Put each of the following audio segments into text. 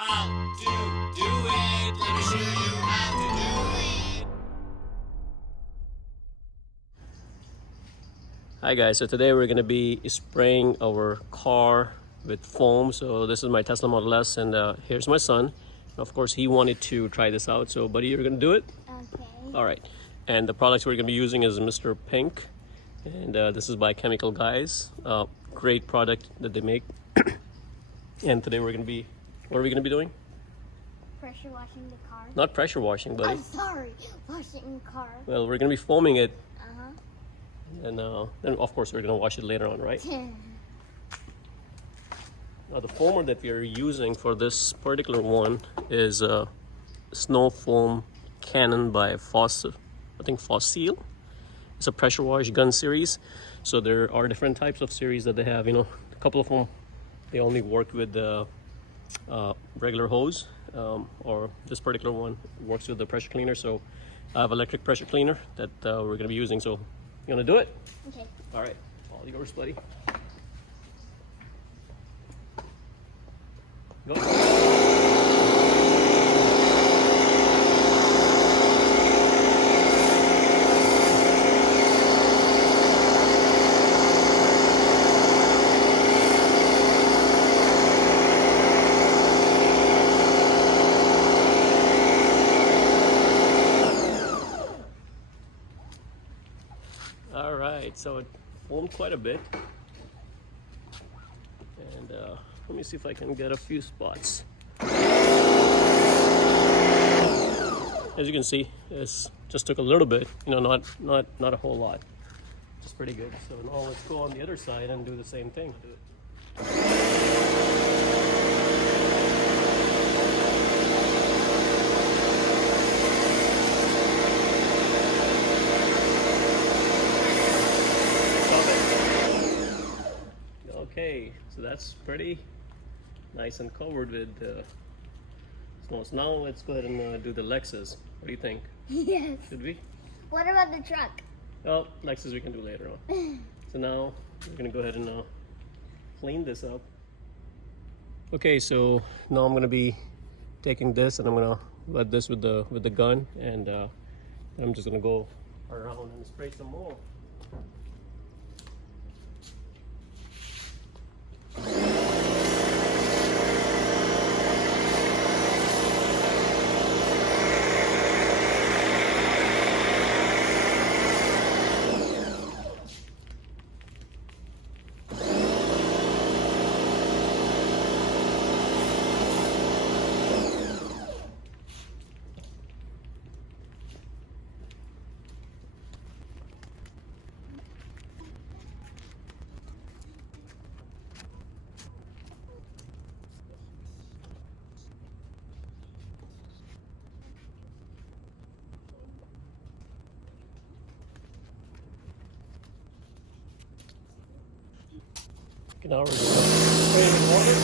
How to do it. Let me show you how to do it. Hi guys, so today we're going to be spraying our car with foam. So this is my Tesla Model S, and here's my son. Of course, he wanted to try this out. So buddy, you're going to do it? Okay. All right. And the products we're going to be using is Mr. Pink. And this is by Chemical Guys. Great product that they make. And today we're going to be, what are we going to be doing? Pressure washing the car. Not pressure washing, buddy. I'm sorry, washing the car. Well, we're going to be foaming it. Uh-huh. And then of course we're going to wash it later on, right? Now the foamer that we are using for this particular one is a Snow Foam Cannon by Fossil. I think Fossil. It's a pressure wash gun series. So there are different types of series that they have. You know, a couple of them they only work with the regular hose, or this particular one works with the pressure cleaner. So I have electric pressure cleaner that we're going to be using. So you want to do it? Okay. All right, all yours, buddy. Go. All right, so it foamed quite a bit, and let me see if I can get a few spots. As you can see, this just took a little bit, you know, not a whole lot, just pretty good. So now let's go on the other side and do the same thing. Do it. Okay, so that's pretty nice and covered with snow. So now let's go ahead and do the Lexus. What do you think? Yes. Should we? What about the truck? Well, Lexus we can do later on. So now we're gonna go ahead and clean this up. Okay, so now I'm gonna be taking this and I'm gonna wet this with the gun, and I'm just gonna go around and spray some more. Okay, now we're just spraying with water.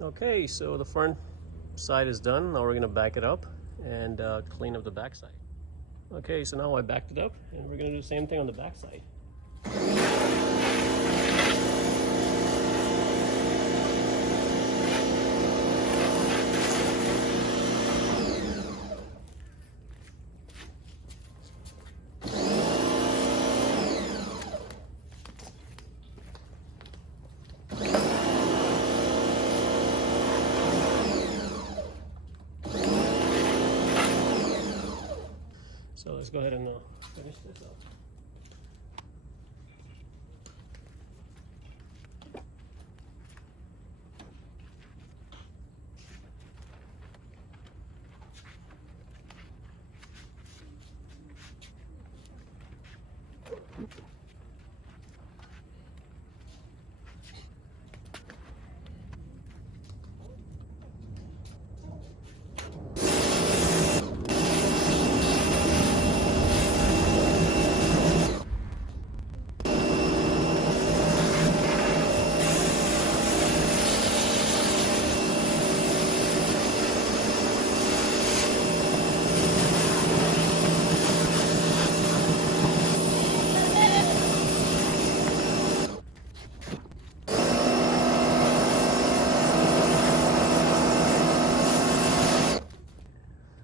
Okay, so the front side is done. Now we're gonna back it up and clean up the backside. Okay, so now I backed it up, and we're gonna do the same thing on the backside. So let's go ahead and finish this up.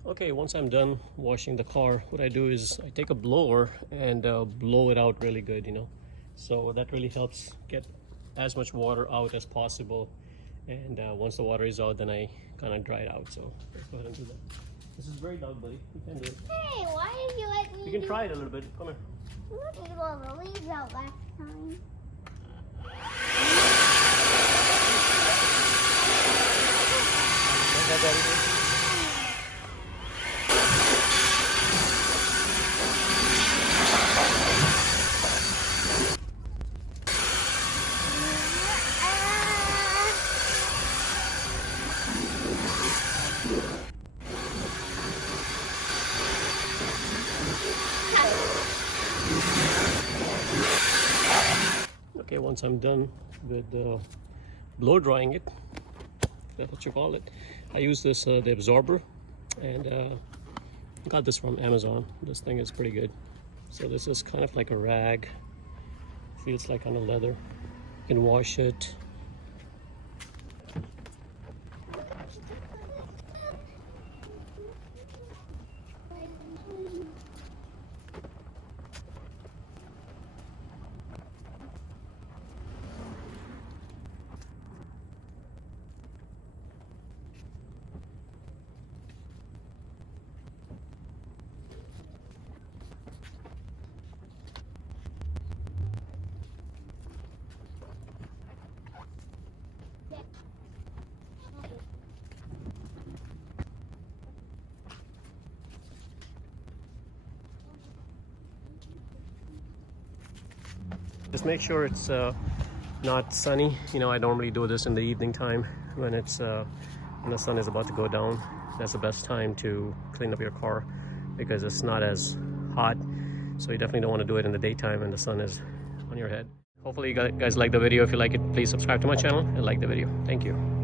Okay, once I'm done washing the car, what I do is I take a blower and blow it out really good, you know. So that really helps get as much water out as possible. And once the water is out, then I kind of dry it out. So let's go ahead and do that. This is very dog, buddy. You can do it. Hey, why did you let me? You can try it a little bit. Come here. You let me blow the leaves out last time. Is that better? Okay, once I'm done with blow drying it, that's what you call it, I use this the absorber, and got this from Amazon. This thing is pretty good. So this is kind of like a rag, feels like kind of leather. You can wash it. Just make sure it's not sunny. You know, I normally do this in the evening time when it's when the sun is about to go down. That's the best time to clean up your car because it's not as hot. So you definitely don't want to do it in the daytime when the sun is on your head. Hopefully you guys like the video. If you like it, please subscribe to my channel and like the video. Thank you.